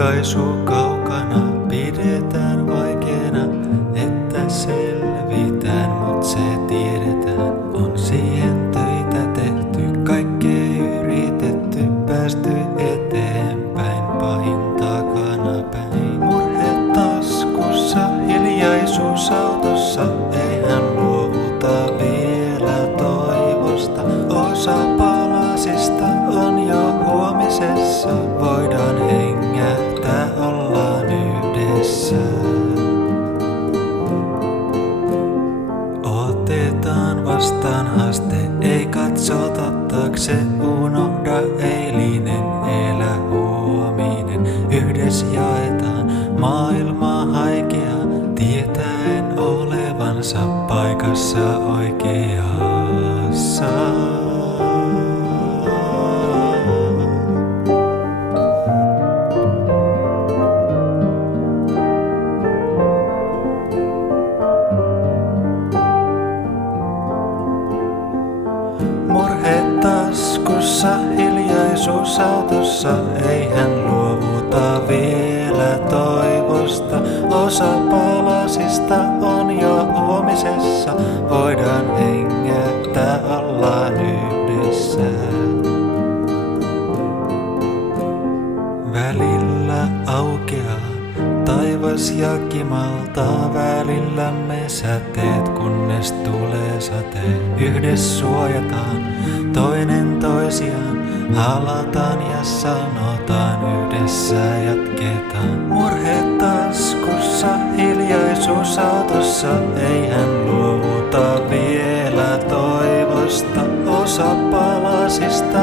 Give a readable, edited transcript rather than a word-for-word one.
Ratkaisu kaukana pidetään vaikeana, että selvitään, mut se tiedetään. On siihen töitä tehty, kaikkea yritetty, päästy eteenpäin, pahin takana päin. Murhe taskussa, hiljaisuus autossa, eihän luovuta vielä toivosta. Osa palasista on jo huomisessa, voidaan hengähtää, ollaan yhdessä. Otetaan vastaan haaste, ei katsota taakse, unohda eilinen, elä huominen. Yhdessä jaetaan maailmaa haikea, tietäen olevansa paikassa oikeassa. Murhe taskussa, hiljaisuus autossa, eihän luovuta vielä toivosta. Osa palasista on jo huomisessa, voidaan hengähtää, ollaan yhdessä. Välillä aukeaa taivas ja kimaltaa, välillämme säteet, kunnes tulee sateen. Yhdessä suojataan toinen toisiaan, halataan ja sanotaan, yhdessä jatketaan. Murhe taskussa, hiljaisuus autossa, eihän luovuta vielä toivosta. Osa palasista